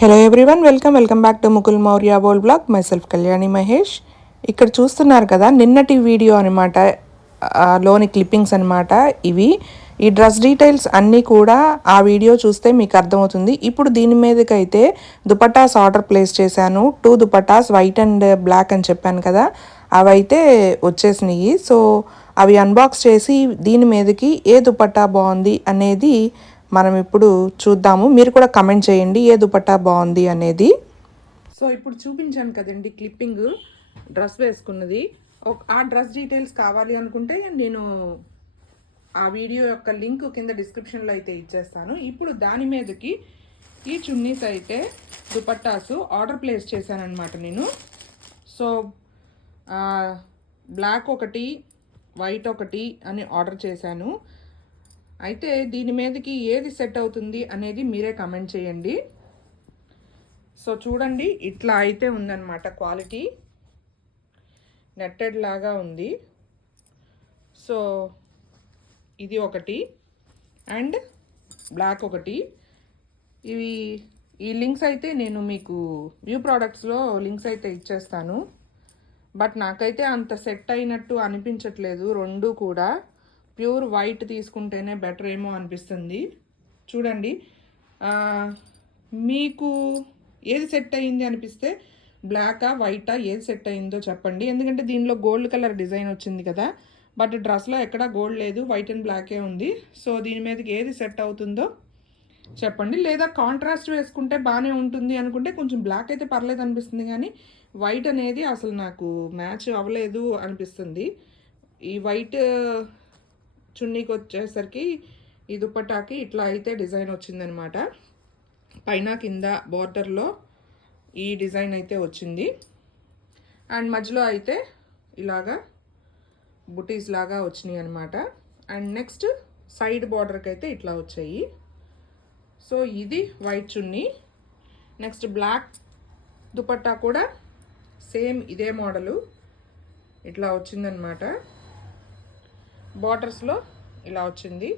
Hello everyone welcome welcome back to Mukul Maurya boll blog myself Kalyani Mahesh ఇక్కడ చూస్తున్నారు కదా నిన్నటి వీడియో అనమాట లోని క్లిప్పింగ్స్ అనమాట ఇవి. ఈ డ్రెస్ డీటెయిల్స్ అన్నీ కూడా ఆ వీడియో చూస్తే మీకు అర్థమవుతుంది. ఇప్పుడు దీని మీదకైతే దుపట్టాస్ ఆర్డర్ ప్లేస్ చేశాను. Two dupattas white and black అని చెప్పాను కదా అవైతే వచ్చేసినాయి. సో అవి అన్బాక్స్ చేసి దీని మీదకి ఏ దుపట్టా బాగుంది అనేది మనం ఇప్పుడు చూద్దాము. మీరు కూడా కమెంట్ చేయండి. ఏ దుపట్టా బాగుంది అనేది. సో ఇప్పుడు చూపించాను కదండి క్లిప్పింగ్ డ్రెస్ వేసుకున్నది. ఆ డ్రెస్ డీటెయిల్స్ కావాలి అనుకుంటే నేను ఆ వీడియో యొక్క లింక్ కింద డిస్క్రిప్షన్లో అయితే ఇచ్చేస్తాను. ఇప్పుడు దాని మీదకి ఈ చున్నీస్ అయితే దుపట్టాసు ఆర్డర్ ప్లేస్ చేశానమాట నేను. సో బ్లాక్ ఒకటి వైట్ ఒకటి అని ఆర్డర్ చేశాను. అయితే దీని మీదకి ఏది సెట్ అవుతుంది అనేది మీరే కమెంట్ చేయండి. సో చూడండి ఇట్లా అయితే ఉందన్నమాట క్వాలిటీ. నెట్టెడ్ లాగా ఉంది. సో ఇది ఒకటి. అండ్ బ్లాక్ ఒకటి. ఇవి ఈ లింక్స్ అయితే నేను మీకు వ్యూ ప్రోడక్ట్స్లో లింక్స్ అయితే ఇచ్చేస్తాను. బట్ నాకైతే అంత సెట్ అయినట్టు అనిపించట్లేదు రెండు కూడా. ప్యూర్ వైట్ తీసుకుంటేనే బెటర్ ఏమో అనిపిస్తుంది. చూడండి. మీకు ఏది సెట్ అయింది అనిపిస్తే బ్లాకా వైటా ఏది సెట్ అయిందో చెప్పండి. ఎందుకంటే దీనిలో గోల్డ్ కలర్ డిజైన్ వచ్చింది కదా. బట్ డ్రెస్లో ఎక్కడా గోల్డ్ లేదు వైట్ అండ్ బ్లాకే ఉంది. సో దీని మీదకి ఏది సెట్ అవుతుందో చెప్పండి. లేదా కాంట్రాస్ట్ వేసుకుంటే బాగానే ఉంటుంది అనుకుంటే కొంచెం బ్లాక్ అయితే పర్లేదు అనిపిస్తుంది కానీ వైట్ అనేది అసలు నాకు మ్యాచ్ అవ్వలేదు అనిపిస్తుంది. ఈ వైట్ చున్నీకి వచ్చేసరికి ఈ దుపట్టాకి ఇట్లా అయితే డిజైన్ వచ్చిందనమాట. పైన కింద బార్డర్లో ఈ డిజైన్ అయితే వచ్చింది. అండ్ మధ్యలో అయితే ఇలాగా బుటీస్ లాగా వచ్చినాయి అనమాట. అండ్ నెక్స్ట్ సైడ్ బార్డర్కి అయితే ఇట్లా వచ్చాయి. సో ఇది white chunni. Next black dupatta కూడా సేమ్ ఇదే మోడలు. ఇట్లా వచ్చిందనమాట. బార్డర్స్లో ఇలా వచ్చింది.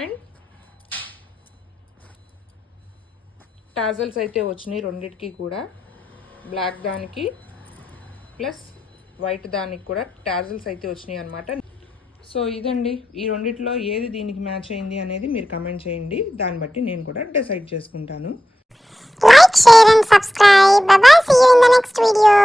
అండ్ టాజల్స్ అయితే వచ్చినాయి రెండిటికి కూడా. బ్లాక్ దానికి ప్లస్ వైట్ దానికి కూడా టాజల్స్ అయితే వచ్చినాయి అనమాట సో ఇదండి ఈ రెండిట్లో ఏది దీనికి మ్యాచ్ అయింది అనేది మీరు కమెంట్ చేయండి. దాన్ని బట్టి నేను కూడా డిసైడ్ చేసుకుంటాను. Like share and subscribe Bye see you in the next video.